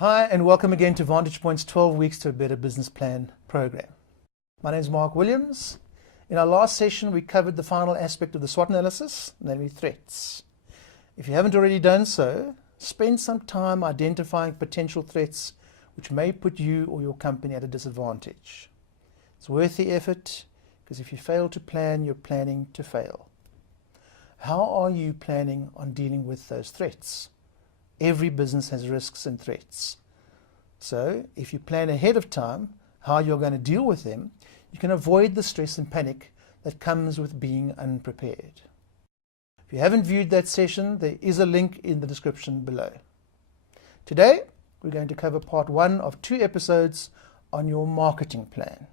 Hi, and welcome again to Vantage Point's 12 Weeks to a Better Business Plan program. My name is Mark Williams. In our last session, we covered the final aspect of the SWOT analysis, namely threats. If you haven't already done so, spend some time identifying potential threats which may put you or your company at a disadvantage. It's worth the effort, because if you fail to plan, you're planning to fail. How are you planning on dealing with those threats? Every business has risks and threats. So if you plan ahead of time how you're going to deal with them, you can avoid the stress and panic that comes with being unprepared. If you haven't viewed that session, there is a link in the description below. Today, we're going to cover part 1 of 2 episodes on your marketing plan.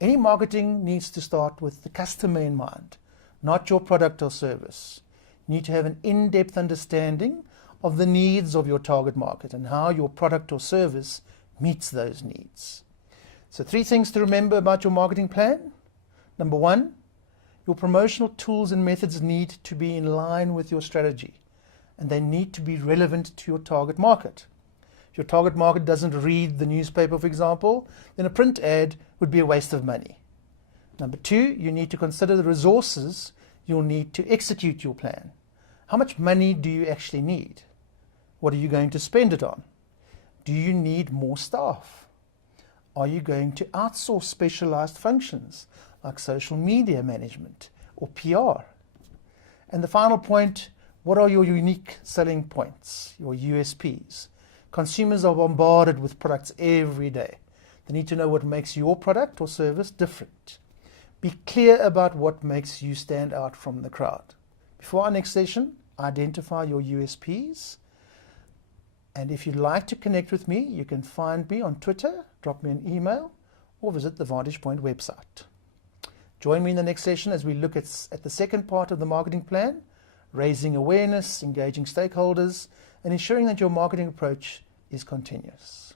Any marketing needs to start with the customer in mind, not your product or service. You need to have an in-depth understanding of the needs of your target market and how your product or service meets those needs. So 3 things to remember about your marketing plan. Number 1, your promotional tools and methods need to be in line with your strategy, and they need to be relevant to your target market. If your target market doesn't read the newspaper, for example, then a print ad would be a waste of money. Number 2, you need to consider the resources you'll need to execute your plan. How much money do you actually need? What are you going to spend it on? Do you need more staff? Are you going to outsource specialized functions like social media management or PR? And the final point, what are your unique selling points, your USPs? Consumers are bombarded with products every day. They need to know what makes your product or service different. Be clear about what makes you stand out from the crowd. Before our next session, identify your USPs. And if you'd like to connect with me, you can find me on Twitter, drop me an email, or visit the Vantage Point website. Join me in the next session as we look at the second part of the marketing plan, raising awareness, engaging stakeholders, and ensuring that your marketing approach is continuous.